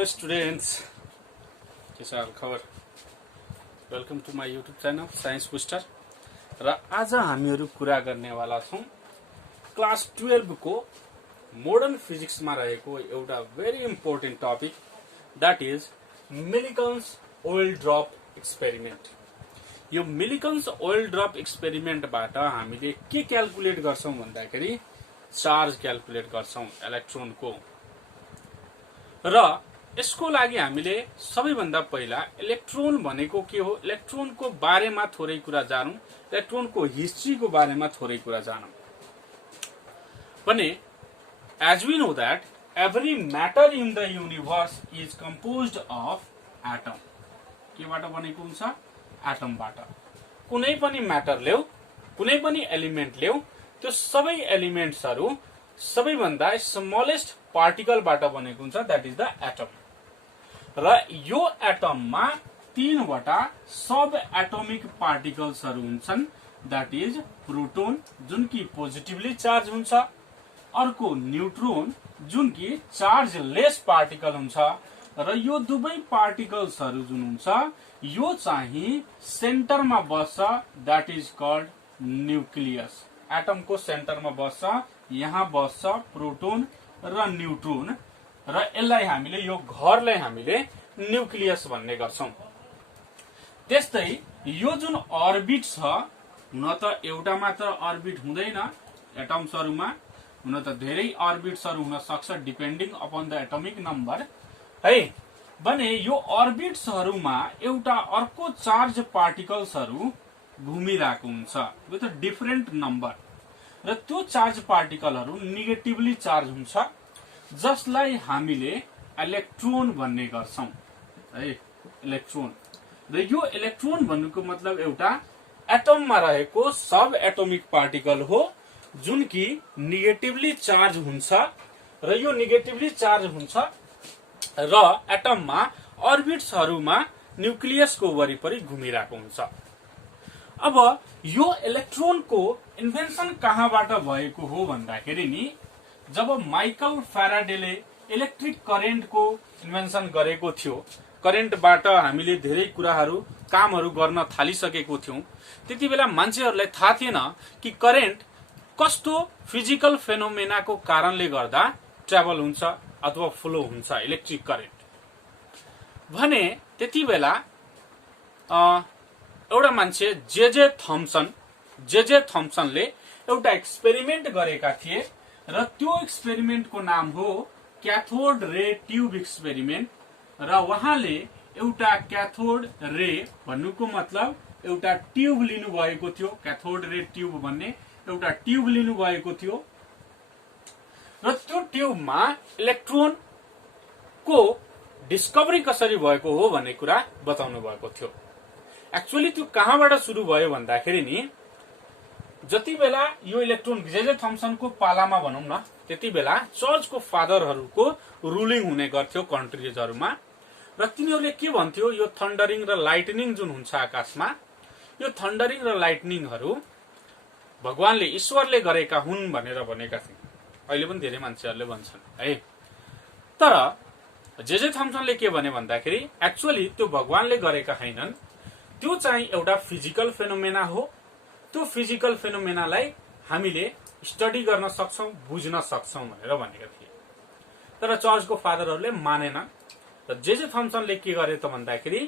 Hello students, के छ हाल खबर? Welcome to my YouTube channel Science Booster. र आज हामीहरू कुरा गर्नेवाला छौँ क्लास 12 को मोडर्न फिजिक्समा रहेको एउटा very important topic, that is Millikan's oil drop experiment. यो मिलिकन्स ओइल ड्रप एक्सपेरिमेन्टबाट हामीले के क्याल्कुलेट गर्छौं भन्दाखेरि चार्ज क्याल्कुलेट गर्छौं इलेक्ट्रोनको। र यसको लागि हामीले सबैभन्दा पहिला इलेक्ट्रोन भनेको के हो, इलेक्ट्रोनको बारेमा थोरै कुरा जानौं, इलेक्ट्रोनको हिस्ट्रीको बारेमा थोरै कुरा जानौं। भने as we know that every matter in the universe is composed of atom. केबाट बनेको हुन्छ? एटमबाट। कुनै पनि म्याटर ल्याऊ, कुनै पनि एलिमेन्ट ल्याऊ, त्यो सबै एलिमेन्ट्सहरु सबैभन्दा स्मलेस्ट पार्टिकलबाट बनेको हुन्छ, दैट इज द एटम। र यो एटममा तीनवटा सब एटोमिक पार्टिकल्सहरु हुन्छन्, दैट इज प्रोटोन जुन कि पोजिटिभली चार्ज हुन्छ, अर्को न्यूट्रोन जुन कि चार्ज लेस पार्टिकल हुन्छ, र यो दुवै पार्टिकल्सहरु जुन हुन्छ यो चाहिँ सेन्टरमा बस्छ, दैट इज कॉल्ड न्यूक्लियस। एटमको सेन्टरमा बस्छ, यहाँ बस्छ प्रोटोन र न्यूट्रोन, र यसलाई हामीले यो घरलाई हामीले न्यूक्लियस भन्ने गर्छौं। त्यस्तै यो जुन अर्बिट छ, हुन त एउटा मात्र अर्बिट हुँदैन एटम्सहरुमा, हुन त धेरै अर्बिट्सहरु हुन सक्छ depending upon the atomic number है। भने यो अर्बिट्सहरुमा एउटा अर्को चार्ज पार्टिकल्सहरु घुमिरहेको हुन्छ विथ अ डिफरेन्ट नम्बर, र त्यो चार्ज पार्टिकलहरु नेगेटिभली चार्ज हुन्छ, जसलाई हामीले इलेक्ट्रोन भन्ने गर्छौं है, इलेक्ट्रोन। र यो इलेक्ट्रोन भन्नुको मतलब एउटा एटममा रहेको सब एटोमिक पार्टिकल हो जुन कि नेगेटिभली चार्ज हुन्छ, र यो नेगेटिभली चार्ज हुन्छ र एटममा अर्बिट्सहरुमा न्यूक्लियसको वरिपरि घुमिरहेको हुन्छ। अब यो इलेक्ट्रोनको इन्भेन्सन कहाँबाट भएको हो भन्दाखेरि नि, जब माइकल फ्याराडेले इलेक्ट्रिक करेन्टको इन्भेन्सन गरेको थियो, करेन्टबाट हामीले धेरै कुराहरू कामहरू गर्न थालिसकेको थियौं, त्यति बेला मान्छेहरूलाई थाहा थिएन कि करेन्ट कस्तो फिजिकल फेनोमेनाको कारणले गर्दा ट्राभल हुन्छ अथवा फ्लो हुन्छ इलेक्ट्रिक करेन्ट। भने त्यति बेला एउटा मान्छे जे थम्सनले एउटा एक्सपेरिमेन्ट गरेका थिए, र त्यो एक्सपेरिमेन्टको नाम हो क्याथोड रे ट्यूब एक्सपेरिमेन्ट। र उहाँले एउटा क्याथोड रे भन्नुको मतलब एउटा ट्यूब लिनु भएको थियो, क्याथोड रे ट्यूब भन्ने एउटा ट्यूब लिनु भएको थियो, र त्यो ट्यूबमा इलेक्ट्रोन को डिस्कभरी कसरी भएको हो भन्ने कुरा बताउनु भएको थियो। एक्चुअली त्यो कहाँबाट सुरु भयो भन्दाखेरि नि, जति बेला यो इलेक्ट्रोन जे थम्सनको पालामा भनौं न, त्यति बेला चर्चको फादरहरुको रुलिङ हुने गर्थ्यो कन्ट्रीजहरुमा, र तिनीहरूले के भन्थ्यो, यो थन्डरिङ र लाइटनिङ जुन हुन्छ आकाशमा, यो थन्डरिङ र लाइटनिङहरु भगवानले ईश्वरले गरेका हुन् भनेर भनेका थिए। अहिले पनि धेरै मान्छेहरूले भन्छन् है। तर जे थम्सनले के भने भन्दाखेरि एक्चुअली त्यो भगवानले गरेका हैनन्, त्यो चाहिँ एउटा फिजिकल फेनोमेना हो। त्यो फिजिकल फेनोमेनालाई हामीले स्टडी गर्न सक्छौं, बुझ्न सक्छौं भनेर भनेका थिए। तर चर्चको फादरहरूले मानेन, र जे थम्सनले के गरे त भन्दाखेरि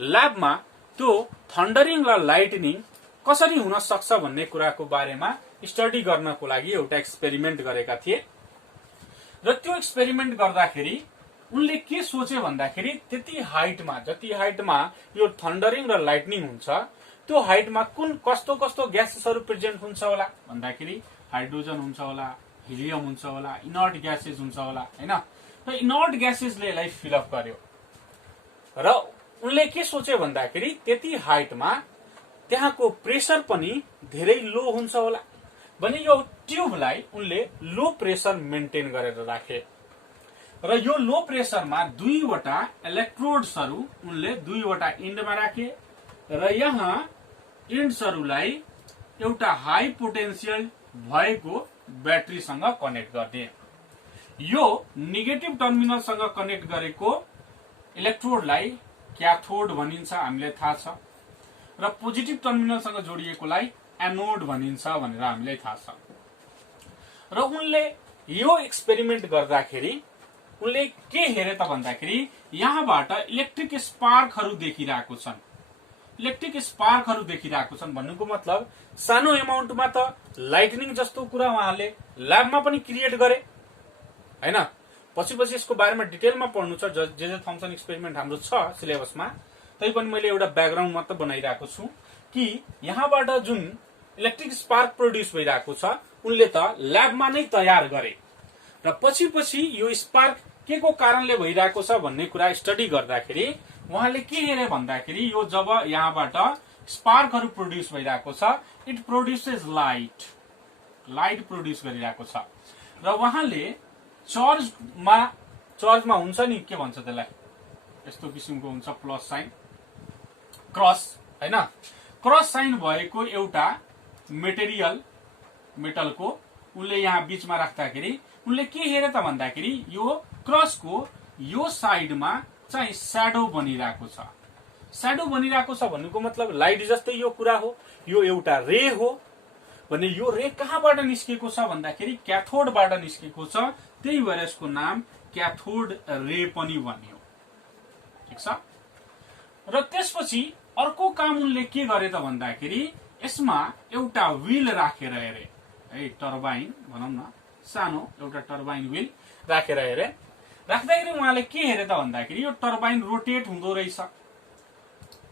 ल्याबमा त्यो थन्डरिङ र लाइटनिङ कसरी हुन सक्छ भन्ने कुराको बारेमा स्टडी गर्नको लागि एउटा एक्सपेरिमेन्ट गरेका थिए। र त्यो एक्सपेरिमेन्ट गर्दाखेरि उनले के सोचे भन्दाखेरि त्यति हाइटमा, जति हाइटमा यो थन्डरिङ र लाइटनिङ हुन्छ, त्यो हाइटमा कुन कस्तो कस्तो ग्यासेसहरु प्रेजेन्ट हुन्छ होला भन्दाखेरि हाइड्रोजन हुन्छ होला, हिलियम हुन्छ होला, इनर्ट ग्यासेस हुन्छ होला हैन। र इनर्ट ग्यासेसले यसलाई फिलअप गर्यो, र उनले के सोचे भन्दाखेरि त्यति हाइटमा त्यहाँको प्रेसर पनि धेरै लो हुन्छ होला। भने यो ट्यूबलाई उनले लो प्रेसर मेन्टेन गरेर राखे, र यो लो प्रेसरमा दुईवटा इलेक्ट्रोड्सहरु उनले दुईवटा इन्डमा राखे, र यहाँ इन्ड्सहरुलाई एउटा हाई पोटेन्शियल भएको ब्याट्रीसँग कनेक्ट गरिदिए। यो नेगेटिभ टर्मिनलसँग कनेक्ट गरेको इलेक्ट्रोडलाई क्याथोड भनिन्छ हामीलाई थाहा छ र पोजिटिभ टर्मिनलसँग जोडिएकोलाई एनोड भनिन्छ भनेर हामीलाई थाहा छ। र उनले यो एक्सपेरिमेन्ट गर्दाखेरि उनले के हेरे त भन्दाखेरि यहाँबाट इलेक्ट्रिक स्पार्कहरू देखिरहेको छन्। इलेक्ट्रिक स्पार्कहरू देखिरहेको छन् भन्नुको मतलब सानो एमाउन्टमा त लाइटनिङ जस्तो कुरा उहाँले ल्याबमा पनि क्रिएट गरे हैन। पछि यसको बारेमा डिटेलमा पढ्नु छ, जे थम्सन एक्सपेरिमेन्ट हाम्रो छ सिलेबसमा, तैपनि मैले एउटा ब्याकग्राउन्ड मात्र बनाइरहेको छु कि यहाँबाट जुन इलेक्ट्रिक स्पार्क प्रोड्युस भइरहेको छ उनले त ल्याबमा नै तयार गरे र पछि यो स्पार्क के को कारणले भइरहेको छ भन्ने कुरा स्टडी गर्दाखेरि उहाँले के हेरे भन्दाखेरि यो जब यहाँबाट स्पार्कहरू प्रोड्युस भइरहेको छ इट प्रोड्युसेस लाइट प्रोड्युस गरिरहेको छ र उहाँले चर्जमा हुन्छ नि के भन्छ त्यसलाई, यस्तो किसिमको हुन्छ प्लस साइन क्रस हैन, क्रस साइन भएको एउटा मेटलको उनले यहाँ बीचमा राख्दाखेरि उनले के हेरे त भन्दाखेरि यो क्रसको यो साइडमा चाहिँ स्याडो बनिरहेको छ। स्याडो बनिरहेको छ भन्नुको मतलब लाइट जस्तै यो कुरा हो, यो एउटा रे हो भने यो रे कहाँबाट निस्केको छ भन्दाखेरि क्याथोडबाट निस्केको छ, त्यही भएर यसको नाम क्याथोड रे पनि भनियो। ठिक छ। र त्यसपछि अर्को काम उनले के गरे त भन्दाखेरि यसमा एउटा व्हील राखेर हेरे है, टर्बाइन भनौं न, सानो एउटा टर्बाइन व्हील राखेर हेरे। राख्दाखेरि उहाँले के हेरे त भन्दाखेरि यो टर्बाइन रोटेट हुँदो रहेछ।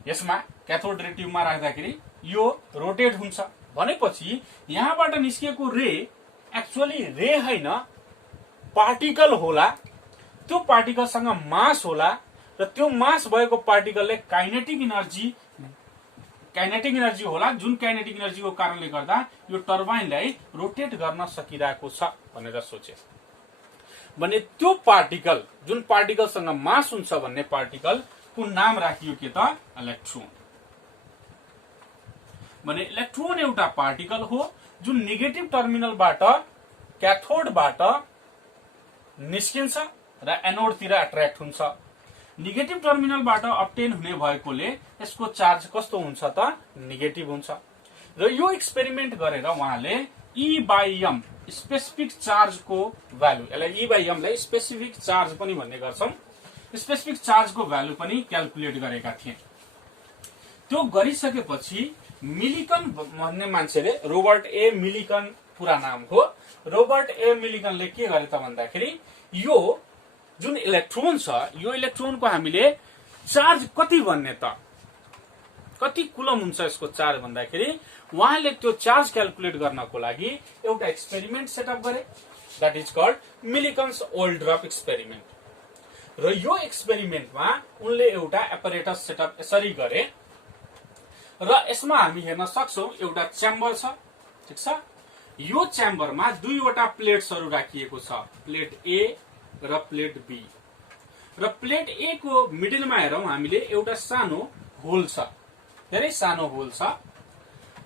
यसमा क्याथोड रे ट्युबमा राख्दाखेरि यो रोटेट हुन्छ भनेपछि यहाँबाट निस्केको रे एक्चुअली रे हैन, पार्टिकल होला। त्यो पार्टिकलसँग मास होला र त्यो मास भएको पार्टिकलले काइनेटिक एनर्जी होला, जुन काइनेटिक एनर्जीको कारणले गर्दा यो टर्बाइनलाई रोटेट गर्न सकिरहेको छ भनेर सोचे। भने त्यो पार्टिकल जुन पार्टिकलसँग मास हुन्छ भन्ने पार्टिकलको नाम राखियो के त इलेक्ट्रोन। भने इलेक्ट्रोन एउटा पार्टिकल हो जुन नेगेटिभ टर्मिनलबाट क्याथोडबाट निस्किन्छ र एनोडतिर एट्र्याक्ट हुन्छ। नेगेटिभ टर्मिनलबाट अब्टेन हुने भएकोले यसको चार्ज कस्तो हुन्छ त नेगेटिभ हुन्छ। र यो एक्सपेरिमेन्ट गरेर उहाँले E/m स्पेसिफिक चार्जको भ्यालु, यसलाई E/m लाई स्पेसिफिक चार्ज पनि भन्ने गर्छौं, स्पेसिफिक चार्जको भ्यालु पनि क्याल्कुलेट गरेका थिए। त्यो गरिसकेपछि मिलिकन भन्ने मान्छेले, रोबर्ट ए मिलिकन पुरा नाम हो, रोबर्ट ए मिलिकनले के गरे त भन्दाखेरि यो जुन इलेक्ट्रोन छ यो इलेक्ट्रोनको हामीले चार्ज कति भन्ने त, कति कुलम हुन्छ यसको चार्ज भन्दाखेरि उहाँले त्यो चार्ज क्याल्कुलेट गर्नको लागि एउटा एक्सपेरिमेन्ट सेटअप गरे, that is called Millikan's oil drop experiment. र यो एक्सपेरिमेन्टमा उनले एउटा एपरेटस सेटअप यसरी गरे र यसमा हामी हेर्न सक्छौं एउटा च्याम्बर छ। ठीक छ। यो च्याम्बरमा दुईवटा प्लेट्सहरू राखिएको छ, प्लेट ए र प्लेट बी। र प्लेट ए को मिडलमा हेरौं हामीले एउटा सानो होल छ, धेरै सानो होल छ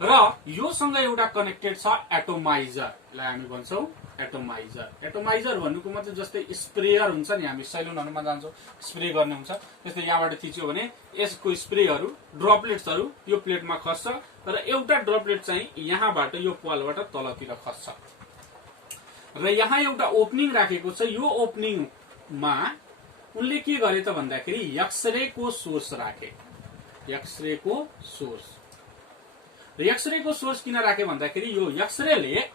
र योसँग एउटा कनेक्टेड छ एटोमाइजर, लाई हामी भन्छौं एटोमाइजर। एटोमाइजर भन्नुको मतलब जस्तै स्प्रेयर हुन्छ नि, हामी सैलुनहरुमा जान्छौं स्प्रे गर्ने हुन्छ, त्यस्तै यहाँबाट थिच्यो भने यसको स्प्रेहरू ड्रपलेट्सहरू यो प्लेटमा खस्छ र एउटा ड्रपलेट चाहिँ यहाँबाट यो पालबाट तलतिर खस्छ र यहाँ एउटा ओपनिङ राखेको छ। यो ओपनिङमा उनले के गरे त भन्दाखेरि एक्सरे को सोर्स राखे, एक्सरे को सोर्स। र एक्सरे को सोर्स किन राखे भन्दाखेरि यो एक्सरेले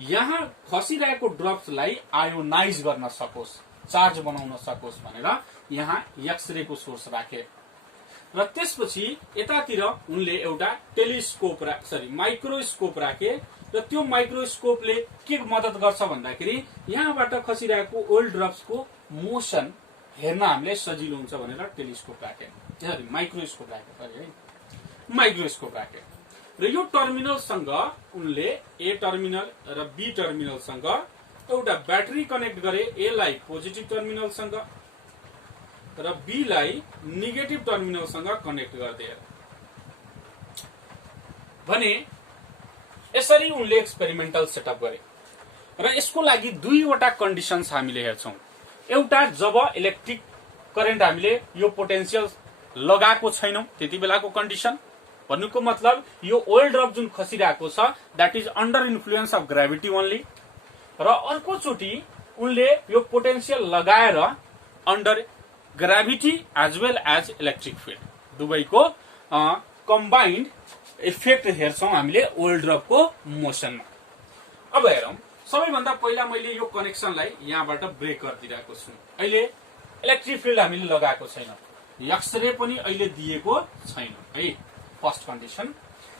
यहाँ खसिरहेको ड्रप्सलाई आयोनाइज गर्न सकोस्, चार्ज बनाउन सकोस् भनेर यहाँ एक्सरे को सोर्स राखे। र त्यसपछि यतातिर उनले एउटा टेलिस्कोप माइक्रोस्कोप राखे र त्यो माइक्रोस्कोपले के मद्दत गर्छ भन्दाखेरि यहाँबाट खसिरहेको ओल्ड ड्रप्सको मोसन हेर्न हामीले सजिलो हुन्छ भनेर टेलिस्कोप राखे, माइक्रोस्कोप राखे। र यो टर्मिनलसँग उनले ए टर्मिनल र बी टर्मिनलसँग एउटा ब्याट्री कनेक्ट गरे, ए लाई पोजिटिभ टर्मिनलसँग र बी लाई नेगेटिभ टर्मिनलसँग कनेक्ट गर्दै भने यसरी उनले एक्सपेरिमेन्टल सेटअप गरे। र यसको लागि दुईवटा कन्डिसन्स हामीले हेर्छौं। एउटा जब इलेक्ट्रिक करेन्ट हामीले यो पोटेन्शियल लगाएको छैनौं त्यति बेलाको कन्डिसन भन्नुको मतलब यो ओइल ड्रप जुन खसिरहेको छ that is under influence of gravity only र अर्को चोटी उनले यो पोटेन्शियल लगाएर under gravity as well as electric field दुवैको कम्बाइन्ड इफेक्ट हेर्छौं हामीले ओइल ड्रपको मोसनमा। अब हेरौं सबैभन्दा पहिला मैले यो कनेक्सनलाई यहाँबाट ब्रेक गरिदिरहेको छु। अहिले इलेक्ट्रिक फिल्ड हामीले लगाएको छैन, एक्सरे पनि अहिले दिएको छैन है। फर्स्ट कन्डिसन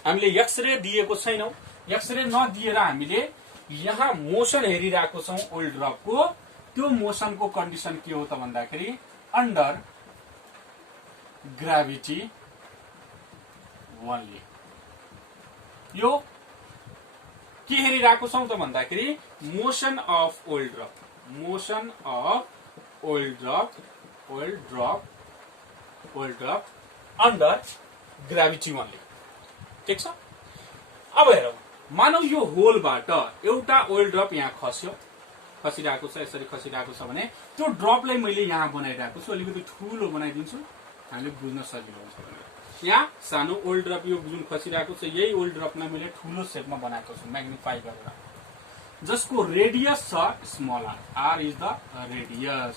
हामीले एक्सरे दिएको छैनौं। एक्सरे नदिएर हामीले यहाँ मोसन हेरिरहेको छौं ओइल ड्रपको। त्यो मोसनको कन्डिसन के हो त भन्दाखेरि अन्डर ग्राभिटी ओन्ली। यो के हेरिरहेको छौं त भन्दाखेरि motion of oil drop, motion of oil drop, oil drop, oil drop under gravity only. ठीक छ। अब हेरौं मानौ यो होलबाट एउटा ओइल ड्रप यहाँ खस्यो, खसिरहेको छ, यसरी खसिरहेको छ भने त्यो ड्रपलाई मैले यहाँ बनाइरहेको छु। अलिकति ठूलो बनाइदिन्छु हामीले बुझ्न सजिलो हुन्छ। यहाँ सानो ओइल ड्रप यो जुन खसिरहेको छ यही ओइल ड्रपलाई मैले ठूलो शेपमा बनाएको छु म्याग्निफाई गरेर, जसको रेडियस छ small R. R is the radius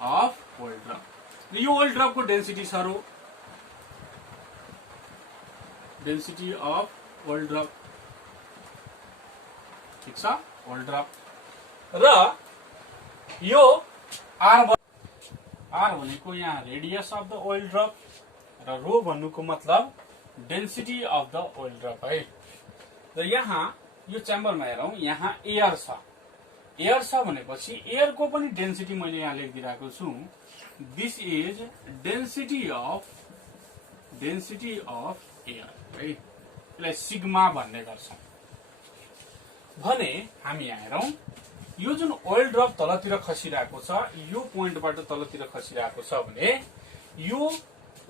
of oil drop. यो ओइल ड्रपको डेन्सिटी छ rho, density of oil drop. ठीक छ, ओइल ड्रप र यो आर भनेको यहाँ radius of the oil drop र रो भन्नुको मतलब density of the oil drop है। र यहाँ यो च्याम्बरमा हेरौं यहाँ एयर छ, एयर छ भनेपछि एयरको पनि डेन्सिटी मैले यहाँ लेखिदिरहेको छु। This is density of air है। यसलाई सिग्मा भन्ने गर्छौं भने हामी यहाँ हेरौं यो जुन ओइल ड्रप तलतिर खसिरहेको छ यो पोइन्टबाट तलतिर खसिरहेको छ भने यो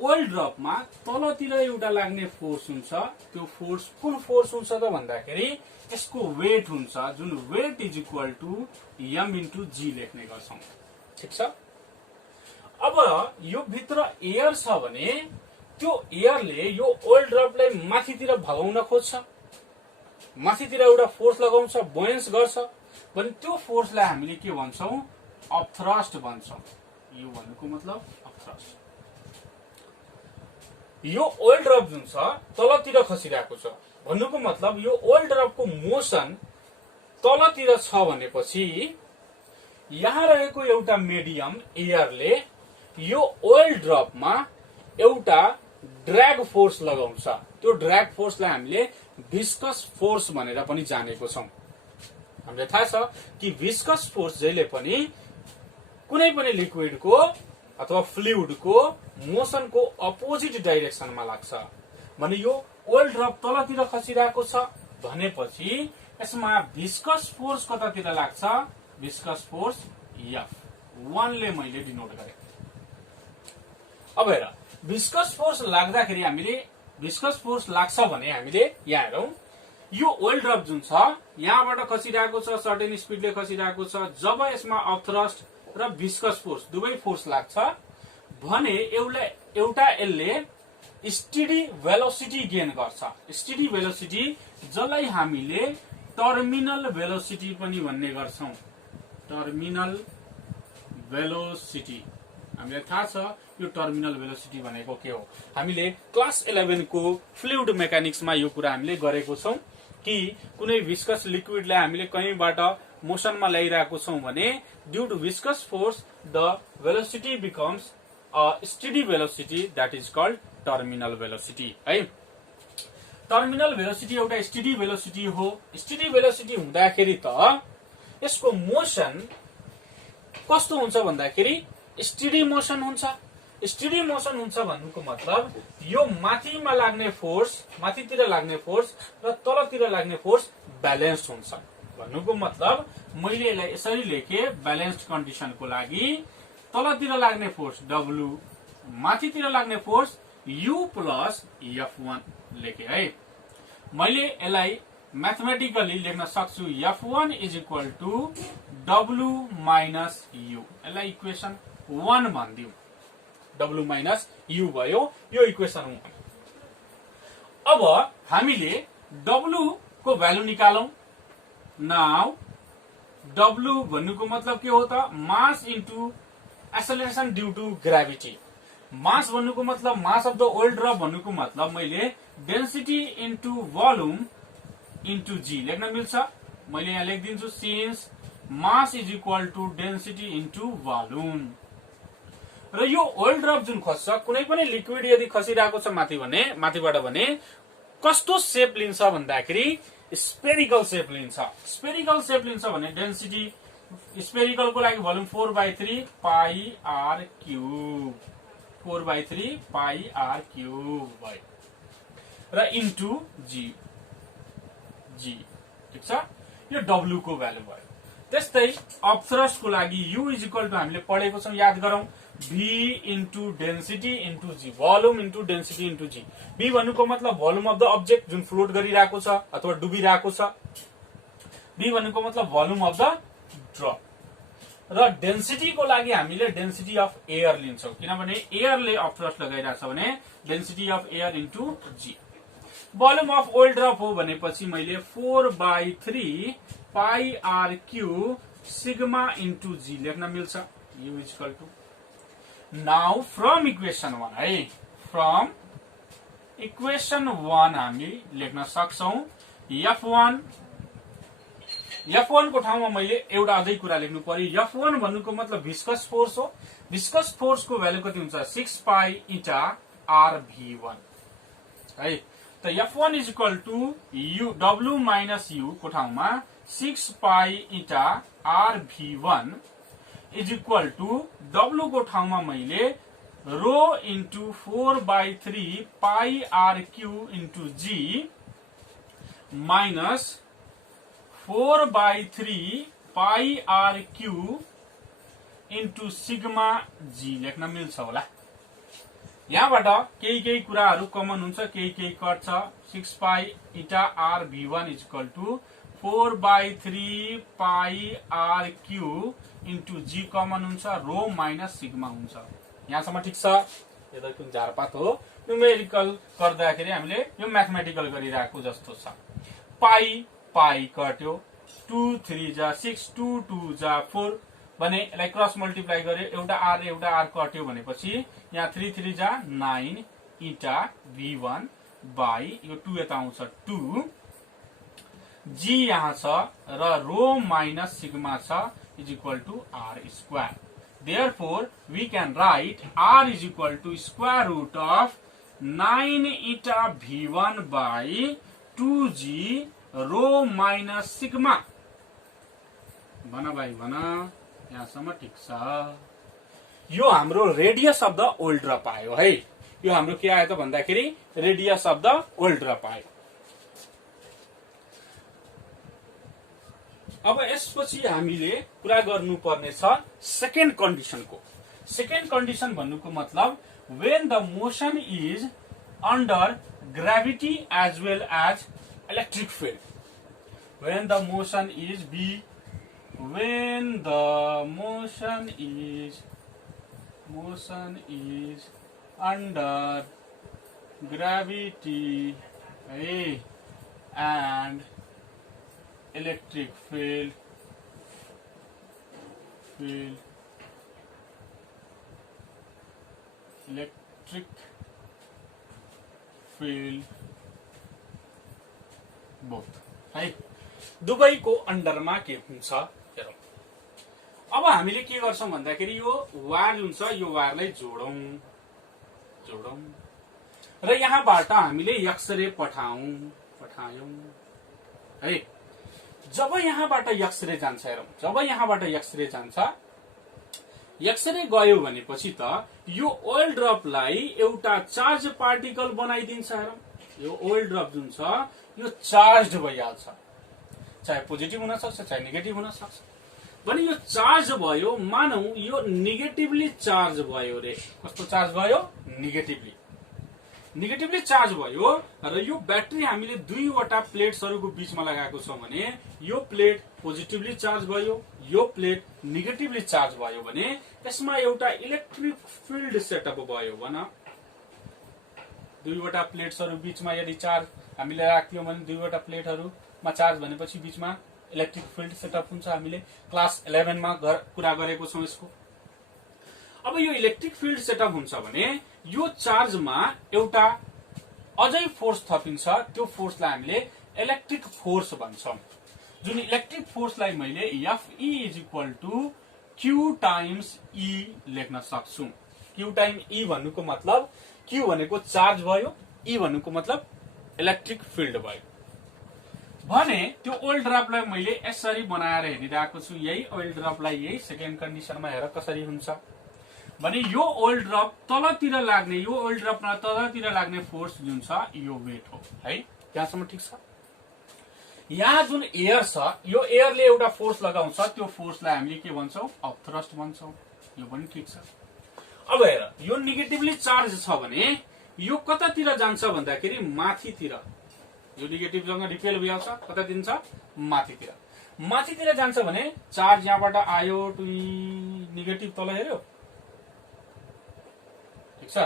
ओइल ड्रपमा तलतिर एउटा लाग्ने फोर्स हुन्छ। त्यो फोर्स कुन फोर्स हुन्छ त भन्दाखेरि यसको वेट हुन्छ, जुन weight is equal to M into G लेख्ने गर्छौं। ठीक छ। अब यो भित्र एयर छ भने त्यो एयरले यो ओइल ड्रपलाई माथितिर भगाउन खोज्छ, माथितिर एउटा फोर्स लगाउँछ, बोयन्स गर्छ भने त्यो फोर्सलाई हामीले के भन्छौं अपथ्रस्ट भन्छौं। यो भन्नुको मतलब अपथ्रस्ट। यो ओइल ड्रप जुन छ तलतिर खसिरहेको छ भन्नुको मतलब यो ओइल ड्रपको मोसन तलतिर छ भनेपछि यहाँ रहेको एउटा मिडियम एयरले यो ओइल ड्रपमा एउटा ड्र्याग फोर्स लगाउँछ। त्यो ड्र्याग फोर्सलाई हामीले भिस्कस फोर्स भनेर पनि जानेको छौं। हामीलाई थाहा छ कि भिस्कस फोर्स जहिले पनि कुनै पनि लिक्विडको अथवा फ्लुइडको मोसनको अपोजिट डाइरेक्सनमा लाग्छ। भने यो ओइल ड्रप तलतिर खसिरहेको छ भनेपछि यसमा भिस्कस फोर्स कतातिर लाग्छ, भिस्कस फोर्स F1 ले मैले डिनोट गरे। अब हेर भिस्कस फोर्स लाग्दाखेरि हामीले भिस्कस फोर्स लाग्छ भने हामीले यहाँ हेरौं यो ओइल ड्रप जुन छ यहाँबाट खसिरहेको छ, सर्टेन स्पिडले खसिरहेको छ। जब यसमा अपथ्रस्ट र भिस्कस फोर्स दुवै फोर्स लाग्छ भने एउटा यसले स्टेडी भेलोसिटी गेन गर्छ। स्टेडी भेलोसिटी जसलाई हामीले टर्मिनल भेलोसिटी पनि भन्ने गर्छौं। टर्मिनल भेलोसिटी हामीलाई थाहा छ यो टर्मिनल भेलोसिटी भनेको के हो। हामीले क्लास 11 को फ्लुइड मेकानिक्समा यो कुरा हामीले गरेको छौं कि कुनै भिस्कस लिक्विडलाई हामीले कहीँबाट मोसनमा ल्याइरहेको छौं भने due to viscous force the velocity becomes a steady velocity that is called terminal velocity है। टर्मिनल भेलोसिटी एउटा स्टेडी भेलोसिटी हो। स्टेडी भेलोसिटी हुँदाखेरि त यसको मोसन कस्तो हुन्छ भन्दाखेरि स्टेडी मोसन हुन्छ। स्टेडी मोसन हुन्छ भन्नुको मतलब यो माथिमा लाग्ने फोर्स, माथितिर लाग्ने फोर्स र तलतिर लाग्ने फोर्स ब्यालेन्स हुन्छ भन्नुको मतलब मैले यसलाई यसरी लेखे ब्यालेन्स्ड कन्डिसनको लागि तलतिर लाग्ने फोर्स W, माथितिर लाग्ने फोर्स U प्लस F1 लेखे है। मैले यसलाई मैथमेटिकली लेख्न सक्छु F1 is equal to W minus U। यसलाई इक्वेसन 1 भनिदिउँ W माइनस U भयो। यो इक्वेसन 1। अब हामीले W को भ्यालु निकालौं। नाउ W भन्नुको मतलब के हो त? Mass into acceleration due to gravity. Mass भन्नुको मतलब mass of the oil drop भन्नुको मतलब मैले density into volume into G लेख्न मिल्छ। मैले यहाँ लेखिदिन्छु since mass is equal to density into volume. र यो ओइल ड्रप जुन खस्छ, कुनै पनि लिक्विड यदि खसिरहेको छ माथिबाट भने कस्तो सेप लिन्छ भन्दाखेरि स्पेरिकल सेप लिन्छ। स्पेरिकल सेप लिन्छ भने डेन्सिटी स्पेरिकलको लागि volume 4/3 pi R cube 4/3 pi R cube भयो र इन्टु जी ठीक छ। यो W को भ्यालु भयो। त्यस्तै अपथ्रस्ट को लागि U इज इक्वल टु हामीले पढेको छौं, याद गरौं, V into density into G, volume into density into जी। V भन्नुको मतलब भोल्युम अफ द अब्जेक्ट जुन फ्लोट गरिरहेको छ अथवा डुबिरहेको छ। V भन्नुको मतलब भोल्युम अफ द ड्रप। र डेन्सिटी को लागि हामीले डेन्सिटी अफ एयर लिन्छौं, किनभने एयरले अपथ्रस्ट लगाइरहेछ भने density of air into G. Volume of oil drop हो भनेपछि मैले 4/3 pi R cube sigma into G लेख्न मिल्छ। U is equal to now from equation 1 है, फ्रम इक्वेसन 1 हामी लेख्न सक्छौं F1 को ठाउँमा मैले एउटा अझै कुरा लेख्नु पर्यो। F1 भन्नुको मतलब भिस्कस फोर्स हो। भिस्कस फोर्स को भ्यालु कति हुन्छ? 6 पाई इटा आर V1 है। त F1 is equal to W minus U को ठाउँमा 6 pi eta are V1 is equal to W को ठाउँमा मैले rho into 4/3 pi are cube into G minus 4/3 pi are cube into sigma G लेख्न मिल्छ होला। यहाँबाट केही कुराहरू कमन हुन्छ, केही कट छ। 6 pi eta are V1 is equal to 4/3 pi are cube into g common हुन्छ, रो माइनस सिग्मा हुन्छ। यहाँसम्म ठिक छ? यो त कुन झारपात हो, न्युमेरिकल गर्दाखेरि हामीले यो म्याथमेटिकल गरिरहेको जस्तो छ। पाई कट्यो, 2 3 जा 6 2 2 जा 4 भने यसलाई क्रस मल्टिप्लाई गर्यो, एउटा आर कट्यो भनेपछि यहाँ 3 3 जा 9 इटा V1 बाई यो 2 यता आउँछ 2 जी यहाँ छ र रो माइनस सिग्मा छ is equal to r square. Therefore, we can write R is equal to square root of 9 eta V1 by 2G rho minus sigma। भन भाइ भन, यहाँसम्म ठिक छ। यो हाम्रो radius of the oil drop आयो है। यो हाम्रो के आयो त भन्दाखेरि radius of the oil drop आयो। अब यसपछि हामीले कुरा गर्नुपर्ने छ सेकेन्ड कन्डिसनको। सेकेन्ड कन्डिसन भन्नुको मतलब when the motion is under gravity as well as electric field। when the motion is under gravity and electric field both है, दुवैको अन्डरमा के हुन्छ हेरौं। अब हामीले के गर्छौं भन्दाखेरि यो वायर जुन छ यो वायरलाई जोडौं र यहाँबाट हामीले एक्सरे पठायौं है। जब यहाँबाट एक्सरे जान्छ हेरौं, जब यहाँबाट एक्सरे जान्छ, एक्सरे गयो भनेपछि त यो ओइल ड्रपलाई एउटा चार्ज पार्टिकल बनाइदिन्छ। हेरौं, यो ओइल ड्रप जुन छ यो चार्ज भइहाल्छ, चाहे पोजिटिभ हुन सक्छ चाहे नेगेटिभ हुन सक्छ। भने यो चार्ज भयो, मानौ यो नेगेटिभली चार्ज भयो रे। कस्तो चार्ज भयो? नेगेटिभली चार्ज भयो र यो ब्याट्री हामीले दुईवटा प्लेट्सहरुको बीचमा लगाएको छौं भने यो प्लेट पोजिटिभली चार्ज भयो, यो प्लेट नेगेटिभली चार्ज भयो भने यसमा एउटा इलेक्ट्रिक फिल्ड सेटअप भयो भन। दुईवटा प्लेट्सहरु बीचमा यदि चार्ज हामीले राख्यौं भने दुईवटा प्लेटहरुमा चार्ज भनेपछि बीचमा इलेक्ट्रिक फिल्ड सेटअप हुन्छ। हामीले क्लास 11 मा कुरा गरेको छौं यसको। अब यो इलेक्ट्रिक फिल्ड सेटअप हुन्छ भने यो चार्जमा एउटा अझै फोर्स थपिन्छ, त्यो फोर्सलाई हामीले इलेक्ट्रिक फोर्स भन्छौं। जुन इलेक्ट्रिक फोर्सलाई मैले Fe = Q टाइम्स E लेख्न सक्छु। Q टाइम E भन्नुको मतलब Q भनेको चार्ज भयो, E भन्नुको मतलब इलेक्ट्रिक फिल्ड भयो भने त्यो ओइल ड्रपलाई मैले यसरी बनाएर हेरिरहेको छु। यही ओइल ड्रपलाई यही सेकेन्ड कन्डिसनमा हेर कसरी हुन्छ भने यो ओइल ड्रप तलतिर लाग्ने, यो ओइल ड्रपमा तलतिर लाग्ने फोर्स जुन छ यो वेट हो है। त्यहाँसम्म ठीक छ। यहाँ जुन एयर छ यो एयरले एउटा फोर्स लगाउँछ, त्यो फोर्सलाई हामीले के भन्छौं? अपथ्रस्ट भन्छौं। यो पनि ठीक छ। अब हेर यो नेगेटिभली चार्ज छ भने यो कतातिर जान्छ भन्दाखेरि माथितिर। यो नेगेटिभसँग रिपेल भइहाल्छ, कता दिन्छ? माथितिर। माथितिर जान्छ भने चार्ज यहाँबाट आयो टु नेगेटिभ तल हेर्यो, ठीक छ।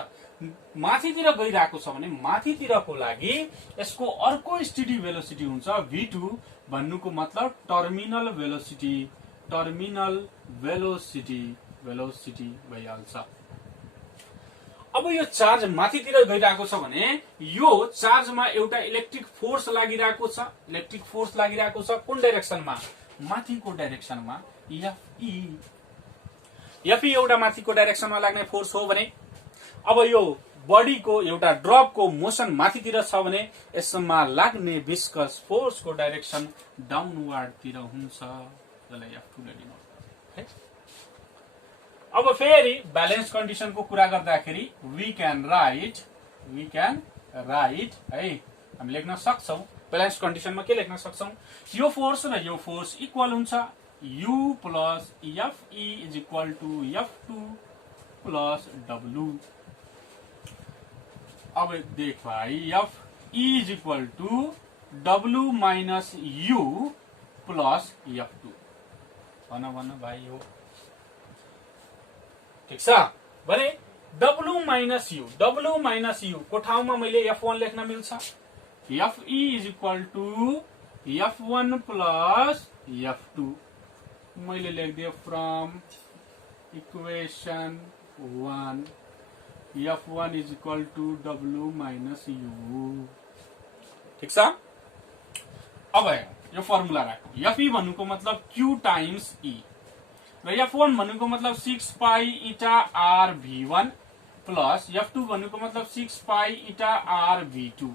माथितिर गइरहेको छ भने माथितिरको लागि यसको अर्को स्टेडी भेलोसिटी हुन्छ v2 भन्नुको मतलब टर्मिनल भेलोसिटी, टर्मिनल भेलोसिटी भइहाल्छ। अब यो चार्ज माथितिर गइरहेको छ भने यो चार्जमा एउटा इलेक्ट्रिक फोर्स लागिरहेको छ। इलेक्ट्रिक फोर्स लागिरहेको छ कुन डाइरेक्सनमा? माथिको डाइरेक्सनमा। Fe एउटा माथिको डाइरेक्सनमा लाग्ने फोर्स हो भने अब यो बडीको एउटा ड्रपको मोसन माथितिर छ भने यसमा लाग्ने विस्कस फोर्सको डाइरेक्सन डाउनवार्डतिर हुन्छ। जसलाई F2 ले लिनु है। अब फेरि ब्यालेन्स कन्डिसनको कुरा गर्दाखेरि वी क्यान राइट है, हामी लेख्न सक्छौं। ब्यालेन्स कन्डिसनमा के लेख्न सक्छौं? यो फोर्स र यो फोर्स इक्वल हुन्छ। U plus Fe = F2 plus W। अब देख भाई Fe = W minus U plus F2 भन भाइ हो, ठीक छ भने W माइनस U को ठाउँमा मैले F1 लेख्न मिल्छ। Fe = F1 प्लस F2 मैले लेख्दिए from equation 1 F1 = W minus U, ठीक छ। अब यो फर्मुला राखौं। Fe भन्नुको मतलब Q टाइम्स E र F1 भन्नुको मतलब 6 पाई इटा R V1 प्लस F2 भन्नुको मतलब 6 पाई इटा R V2,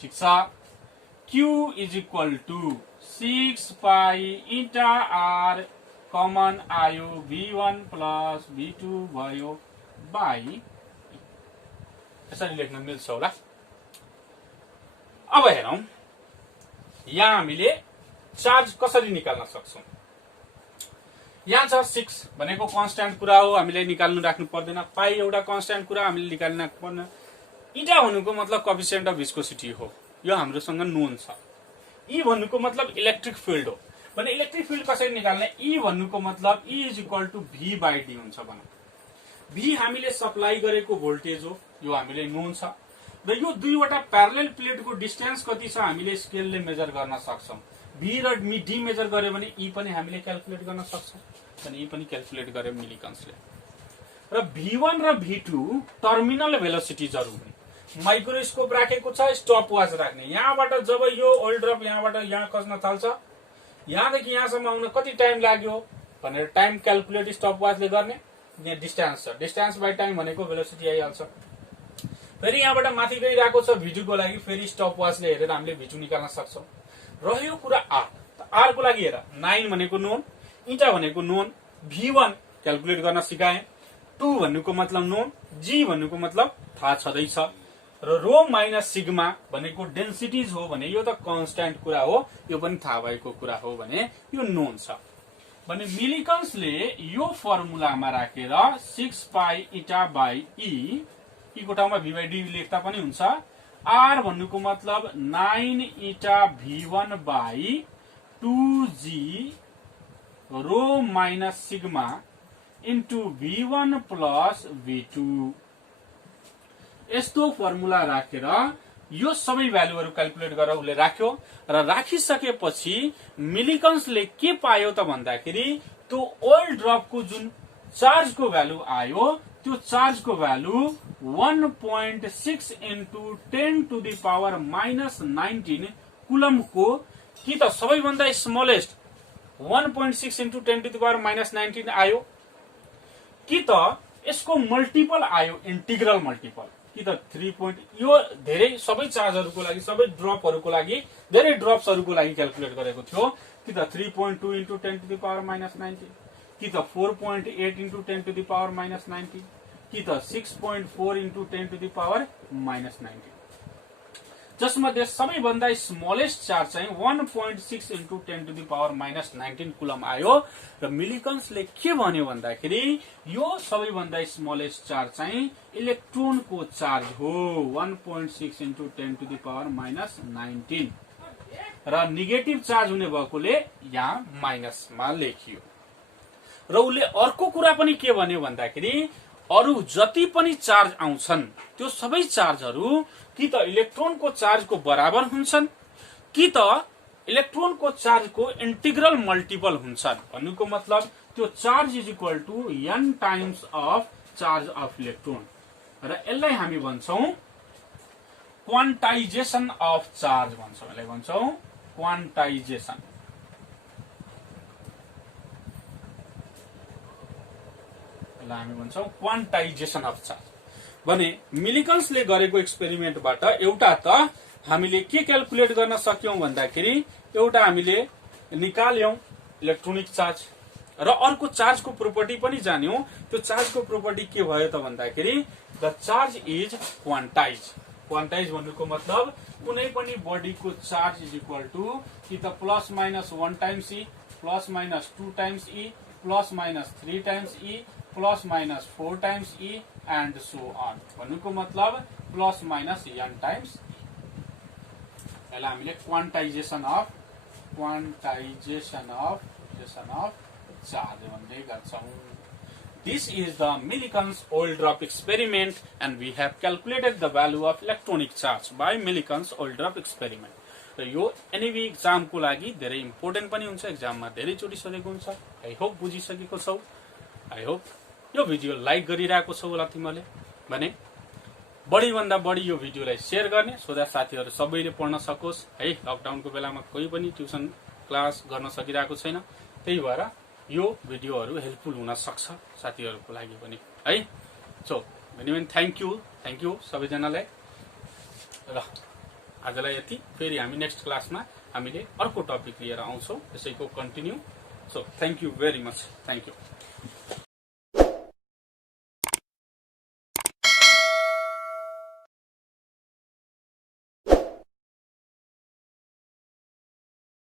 ठीक छ। Q = 6 पाई इटा R कमन आयो V1 प्लस V2 भयो बाई, यसरी लेख्न मिल्छ होला। अब हेरौं यहाँ हामीले चार्ज कसरी निकाल्न सक्छौं। यहाँ छ 6 भनेको कन्स्ट्यान्ट कुरा हो, हामीले निकाल्नु राख्नु पर्दैन। पाई एउटा कन्स्ट्यान्ट कुरा, हामीले निकाल्न पर्दैन। इटा भन्नुको मतलब कोएफिसिएन्ट अफ विस्कोसिटी हो, यो हाम्रोसँग नोन छ। E भन्नुको मतलब इलेक्ट्रिक फिल्ड हो भने इलेक्ट्रिक फिल्ड कसरी निकाल्ने? E भन्नुको मतलब E = V/D हुन्छ भन। V हामीले सप्लाई गरेको भोल्टेज हो, यो हामीले नोन छ। र यो दुईवटा प्यारलल प्लेटको डिस्टेन्स कति छ हामीले स्केलले मेजर गर्न सक्छौं। V र D मेजर गर्यो भने E पनि हामीले क्याल्कुलेट गर्न सक्छौं, अनि E पनि क्याल्कुलेट गर्यो मिलिकन्सले। र V1 र V2 टर्मिनल भेलोसिटी जरुरी। माइक्रोस्कोप राखेको छ, स्टप वाच राख्ने। यहाँबाट जब यो ओइल ड्रप यहाँबाट यहाँ खस्न थाल्छ, यहाँदेखि यहाँसम्म आउन कति टाइम लाग्यो भनेर टाइम क्याल्कुलेट स्टप वाचले गर्ने। डिस्टेन्स छ, डिस्टेन्स बाइ टाइम भनेको भेलोसिटी आइहाल्छ। फेरि यहाँबाट माथि गइरहेको छ V2 को लागि, फेरि स्टप वाचले हेरेर हामीले V2 निकाल्न सक्छौं। रह्यो कुरा R को लागि हेर 9 भनेको नोन, इटा भनेको नोन, V1 क्याल्कुलेट गर्न सिकाए, 2 भन्नुको मतलब नोन, G भन्नुको मतलब थाहा छँदैछ, र रो माइनस सिग्मा भनेको डेन्सिटीज हो भने यो त कन्स्ट्यान्ट कुरा हो, यो पनि थाहा भएको कुरा हो भने यो नोन छ भने मिलिकन्सले यो फर्मुलामा राखेर 6 पाई इटा बाई E को ठाउँमा V/D लेख्दा पनि हुन्छ। R भन्नुको मतलब 9 eta V1 by 2G rho minus sigma into V1 plus V2 यस्तो फर्मुला राखेर यो सबै भ्यालुहरु क्याल्कुलेट गरेर उले राख्यो र राखिसकेपछि मिलिकन्सले के पायो त भन्दाखेरि त्यो ओइल ड्रपको जुन चार्जको भ्यालु आयो त्यो चार्जको value 1.6 into 10 to the power -19 कुलम्बको कि त सबैभन्दा smallest 1.6 into 10 to the power -19 आयो कि त यसको मल्टिपल आयो इंटीग्रल मल्टिपल कि त 3. यो धेरै सबै चार्जहरुको लागि सबै ड्रपहरुको लागि धेरै ड्रप्सहरुको लागि क्याल्कुलेट गरेको थियो कि त 3.2 इन्टु 10 टु द पावर -19 कि त 4.8 इन्टु 10 टु द पावर -19 कि त 6.4 इन्टु 10 टु द पावर -19 जसमध्ये सबैभन्दा स्मलेस्ट चार्ज चाहिँ 1.6 into 10 to the power -19 coulomb आयो र मिलिकन्सले के भन्यो भन्दाखेरि यो सबैभन्दा स्मलेस्ट चार्ज चाहिँ इलेक्ट्रोनको चार्ज हो 1.6 इन्टु 10 टु द पावर -19 र नेगेटिभ चार्ज हुने भएकोले यहाँ माइनसमा लेखियो र उले अर्को कुरा पनि के भन्यो भन्दाखेरि अरु जति पनि चार्ज आउँछन् त्यो सबै चार्जहरु कि त इलेक्ट्रोनको चार्जको बराबर हुन्छन् कि त इलेक्ट्रोनको चार्जको इंटीग्रल मल्टिपल हुन्छन् भन्नुको मतलब त्यो charge is equal to n times of charge of electron र यसलाई हामी भन्छौं क्वान्टाइजेसन अफ चार्ज भन्छौं यसलाई भन्छौं क्वान्टाइजेसन हामी भन्छौं क्वान्टाइजेसन अफ चार्ज भने मिलिकन्सले गरेको एक्सपेरिमेन्टबाट एउटा त हामीले के क्याल्कुलेट गर्न सक्यौं भन्दाखेरि एउटा हामीले निकाल्यौं इलेक्ट्रोनिक चार्ज र अर्को चार्जको प्रोपर्टी पनि जान्यौं त्यो चार्जको प्रोपर्टी के भयो त भन्दाखेरि the charge is quantise quantise भन्नुको मतलब कुनै पनि बडीको चार्ज इज इक्वल टु कि त +- 1 times E +- 2 times E +- 3 times E +- 4 times E and so on भन्नुको मतलब +- n टाइम्स यसलाई हामीले क्वान्टाइजेसन अफ चार्ज भन्ने गर्छौं This is the Millikan's oil drop experiment and we have calculated the value of electronic charge by Millikan's oil drop experiment. र यो NEB exam को लागि धेरै इम्पोर्टेन्ट पनि हुन्छ एक्जाममा धेरै चोटी सोधेको हुन्छ आई होप बुझिसकेको छौ आई होप यो भिडियो लाइक गरिरहेको छौ होला तिमीले भने बढी भन्दा बढी यो भिडियोलाई शेयर गर्ने सोधा साथीहरु सबैले पढ्न सकोस् है लकडाउनको बेलामा कोही पनि ट्युसन क्लास गर्न सकिरहेको छैन त्यही भएर यो भिडियोहरु हेल्पफुल हुन सक्छ साथीहरुको लागि पनि है सो भेरी थ्यांक यू सबैजनालाई र आजलाई यति फेरि हामी नेक्स्ट क्लासमा हामीले अर्को टपिक लिएर आउँछौं त्यसैको continue so thank you very much thank you